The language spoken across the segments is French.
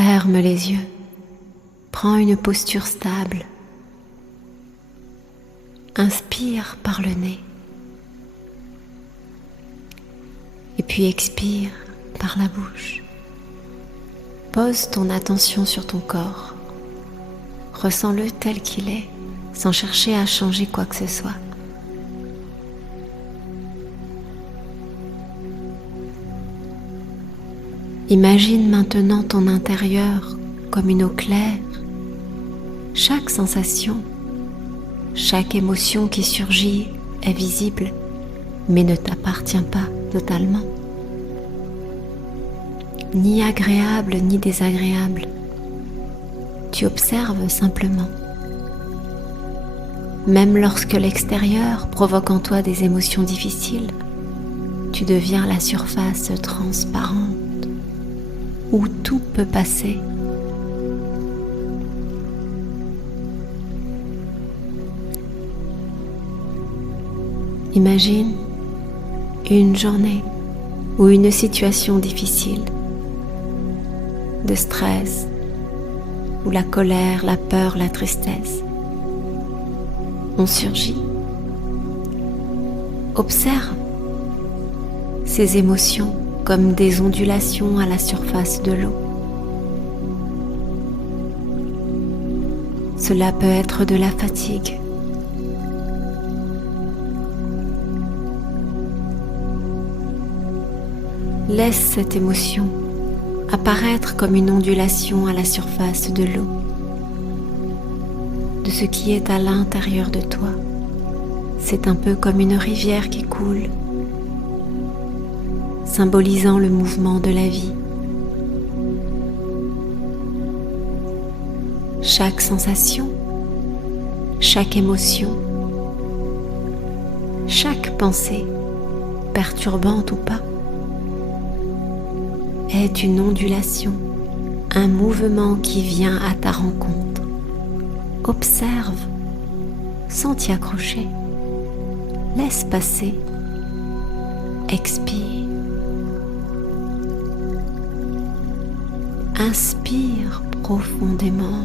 Ferme les yeux. Prends une posture stable. Inspire par le nez. Et puis expire par la bouche. Pose ton attention sur ton corps. Ressens-le tel qu'il est, sans chercher à changer quoi que ce soit. Imagine maintenant ton intérieur comme une eau claire. Chaque sensation, chaque émotion qui surgit est visible, mais ne t'appartient pas totalement. Ni agréable ni désagréable. Tu observes simplement. Même lorsque l'extérieur provoque en toi des émotions difficiles, tu deviens la surface transparente où tout peut passer. Imagine une journée ou une situation difficile, de stress, où la colère, la peur, la tristesse ont surgi. Observe ces émotions comme des ondulations à la surface de l'eau. Cela peut être de la fatigue, laisse cette émotion apparaître comme une ondulation à la surface de l'eau, de ce qui est à l'intérieur de toi. C'est un peu comme une rivière qui coule, symbolisant le mouvement de la vie. Chaque sensation, chaque émotion, chaque pensée, perturbante ou pas, est une ondulation, un mouvement qui vient à ta rencontre. Observe sans t'y accrocher. Laisse passer. Expire. Inspire profondément.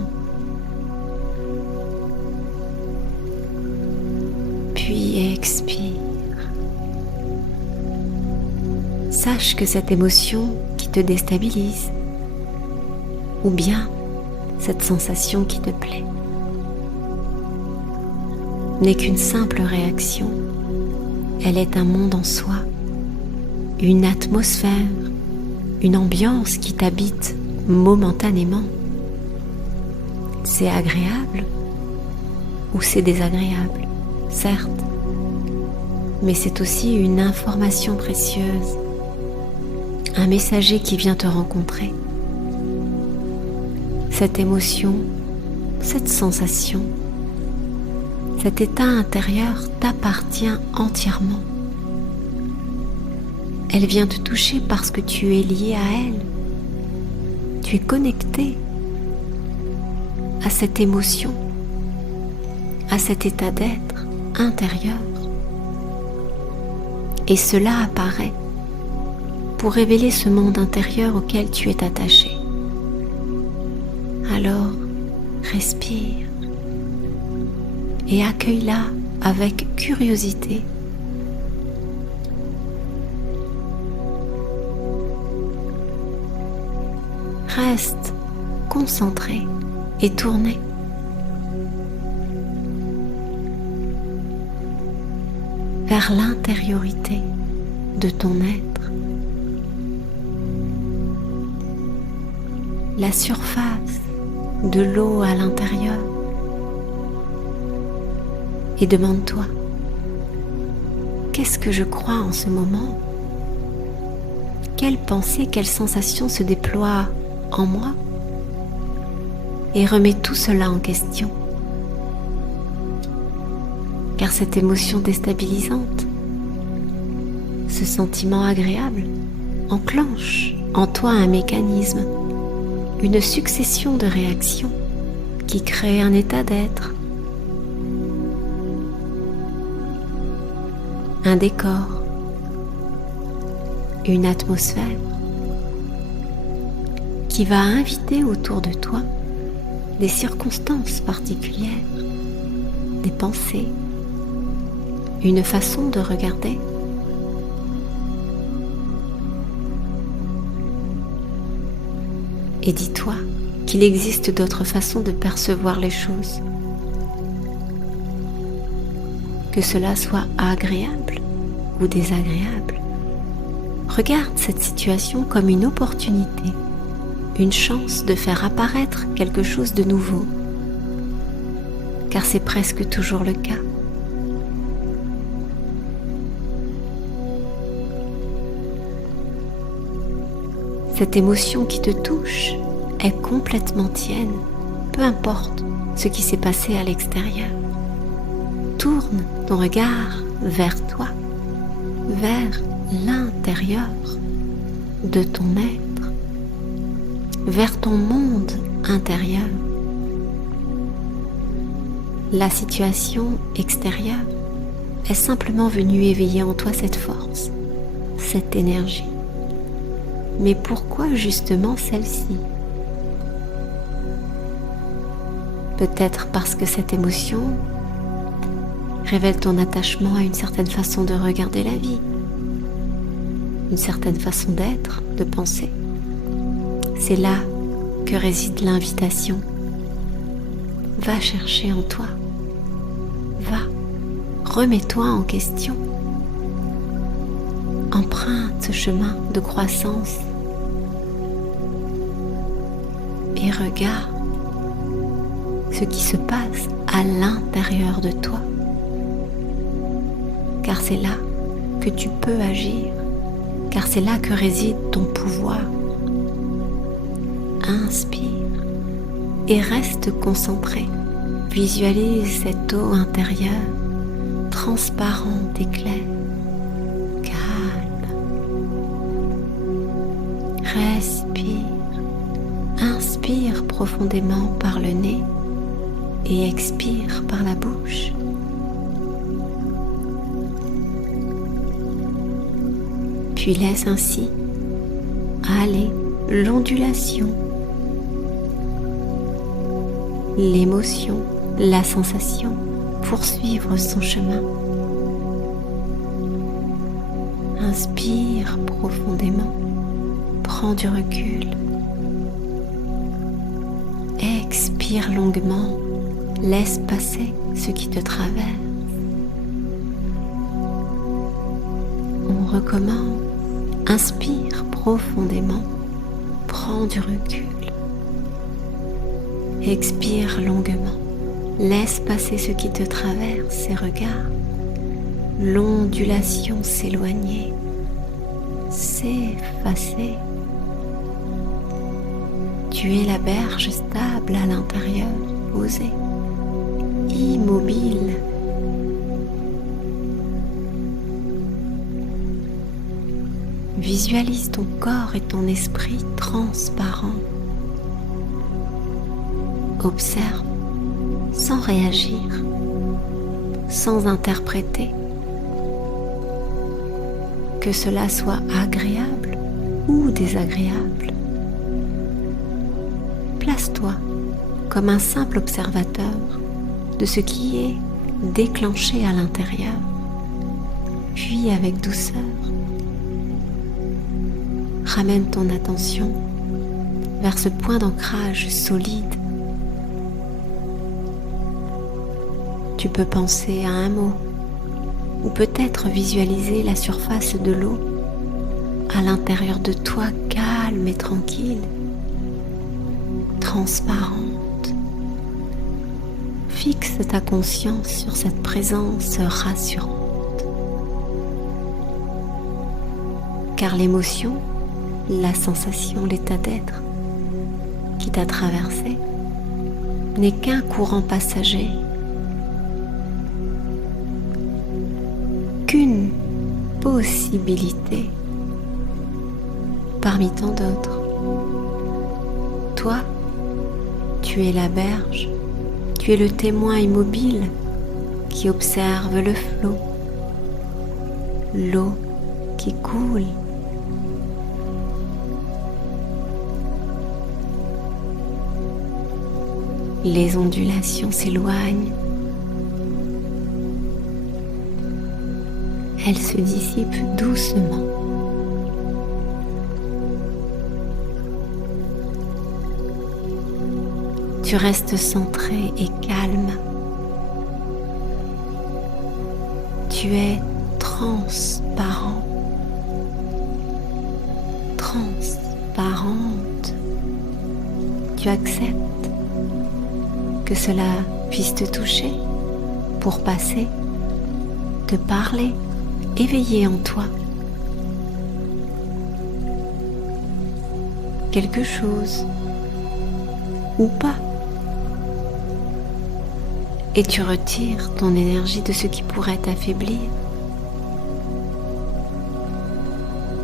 Puis expire. Sache que cette émotion qui te déstabilise, ou bien cette sensation qui te plaît, n'est qu'une simple réaction. Elle est un monde en soi, une atmosphère, une ambiance qui t'habite momentanément. C'est agréable ou c'est désagréable, certes, mais c'est aussi une information précieuse, un messager qui vient te rencontrer. Cette émotion, cette sensation, cet état intérieur t'appartient entièrement. Elle vient te toucher parce que tu es lié à elle. Tu es connecté à cette émotion, à cet état d'être intérieur. Et cela apparaît pour révéler ce monde intérieur auquel tu es attaché. Alors, respire et accueille-la avec curiosité. Reste concentré et tourné. Vers l'intériorité de ton être. La surface de l'eau à l'intérieur. Et demande-toi, qu'est-ce que je crois en ce moment? Quelle pensée, quelle sensation se déploie en moi? Et remets tout cela en question. Car cette émotion déstabilisante, ce sentiment agréable, enclenche en toi un mécanisme, une succession de réactions qui crée un état d'être, un décor, une atmosphère qui va inviter autour de toi des circonstances particulières, des pensées, une façon de regarder. Et dis-toi qu'il existe d'autres façons de percevoir les choses. Que cela soit agréable ou désagréable, regarde cette situation comme une opportunité, une chance de faire apparaître quelque chose de nouveau, car c'est presque toujours le cas. Cette émotion qui te touche est complètement tienne, peu importe ce qui s'est passé à l'extérieur. Tourne ton regard vers toi, vers l'intérieur de ton être, vers ton monde intérieur. La situation extérieure est simplement venue éveiller en toi cette force, cette énergie. Mais pourquoi justement celle-ci? Peut-être parce que cette émotion révèle ton attachement à une certaine façon de regarder la vie, une certaine façon d'être, de penser. C'est là que réside l'invitation. Va chercher en toi. Va, remets-toi en question. Emprunte ce chemin de croissance et regarde ce qui se passe à l'intérieur de toi. Car c'est là que tu peux agir, car c'est là que réside ton pouvoir. Inspire et reste concentré. Visualise cette eau intérieure, transparente et claire. Calme. Respire. Inspire profondément par le nez et expire par la bouche. Puis laisse ainsi aller l'ondulation, l'émotion, la sensation poursuivre son chemin. Inspire profondément, prends du recul. Expire longuement, laisse passer ce qui te traverse. On recommence. Inspire profondément, prends du recul. Expire longuement, laisse passer ce qui te traverse et regarde l'ondulation s'éloigner, s'effacer. Tu es la berge stable à l'intérieur, posée, immobile. Visualise ton corps et ton esprit transparents. Observe sans réagir, sans interpréter. Que cela soit agréable ou désagréable. Place-toi comme un simple observateur de ce qui est déclenché à l'intérieur, puis avec douceur, ramène ton attention vers ce point d'ancrage solide. Tu peux penser à un mot ou peut-être visualiser la surface de l'eau à l'intérieur de toi, calme et tranquille, transparente. Fixe ta conscience sur cette présence rassurante. Car l'émotion, la sensation, l'état d'être qui t'a traversé n'est qu'un courant passager, qu'une possibilité parmi tant d'autres. Toi, tu es la berge, tu es le témoin immobile qui observe le flot, l'eau qui coule. Les ondulations s'éloignent. Elles se dissipent doucement. Tu restes centré et calme. Tu es transparent, transparente. Tu acceptes que cela puisse te toucher pour passer, te parler, éveiller en toi quelque chose ou pas. Et tu retires ton énergie de ce qui pourrait t'affaiblir.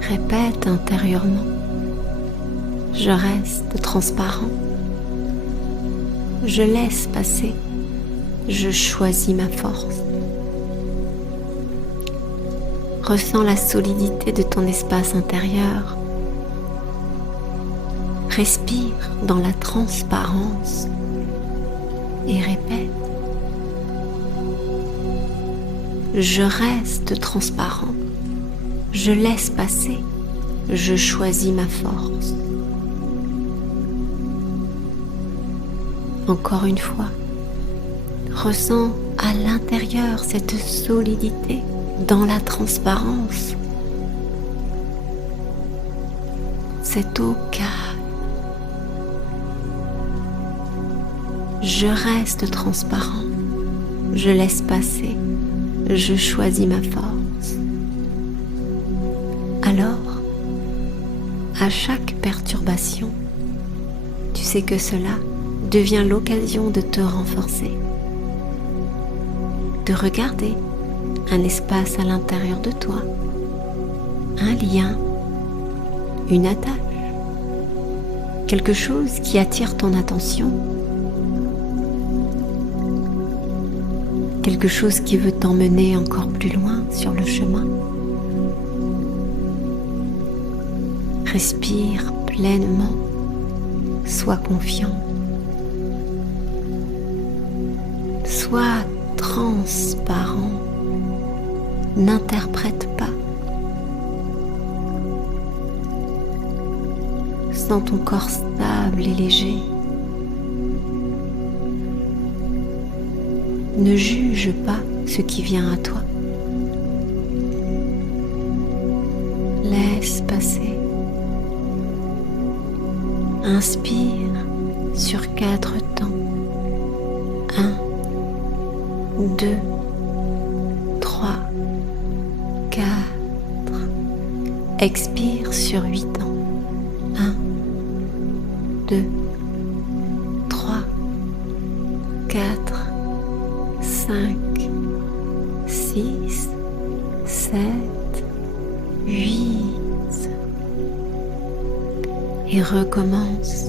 Répète intérieurement: je reste transparent. Je laisse passer. Je choisis ma force. Ressens la solidité de ton espace intérieur. Respire dans la transparence et répète: je reste transparent, je laisse passer, je choisis ma force. Encore une fois, ressens à l'intérieur cette solidité dans la transparence, cette eau calme. Je reste transparent, je laisse passer, je choisis ma force. Alors, à chaque perturbation, tu sais que cela devient l'occasion de te renforcer, de regarder un espace à l'intérieur de toi, un lien, une attache, quelque chose qui attire ton attention, quelque chose qui veut t'emmener encore plus loin sur le chemin. Respire pleinement, sois confiant, sois transparent, n'interprète pas. Sens ton corps stable et léger. Ne juge pas ce qui vient à toi. Laisse passer. Inspire sur 4 temps. 1, 2, 3, 4. Expire sur 8 temps. 1, 2, 3, 4, 5, 6, 7, 8. Et recommence.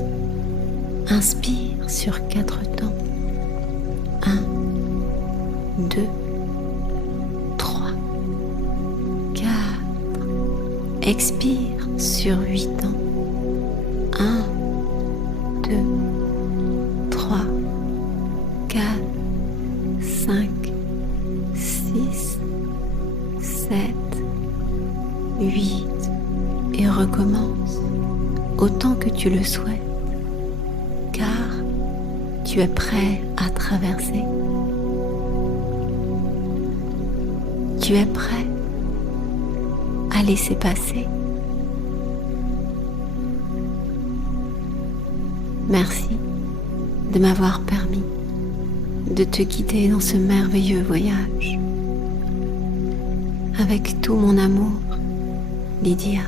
Inspire sur 4 temps. 1, 2, 3, 4. Expire sur 8 temps. 1, 2, 3, 4, 5, 6, 7, 8. Et recommence autant que tu le souhaites, car tu es prêt à traverser. Tu es prêt à laisser passer. Merci de m'avoir permis de te guider dans ce merveilleux voyage. Avec tout mon amour, Lydia.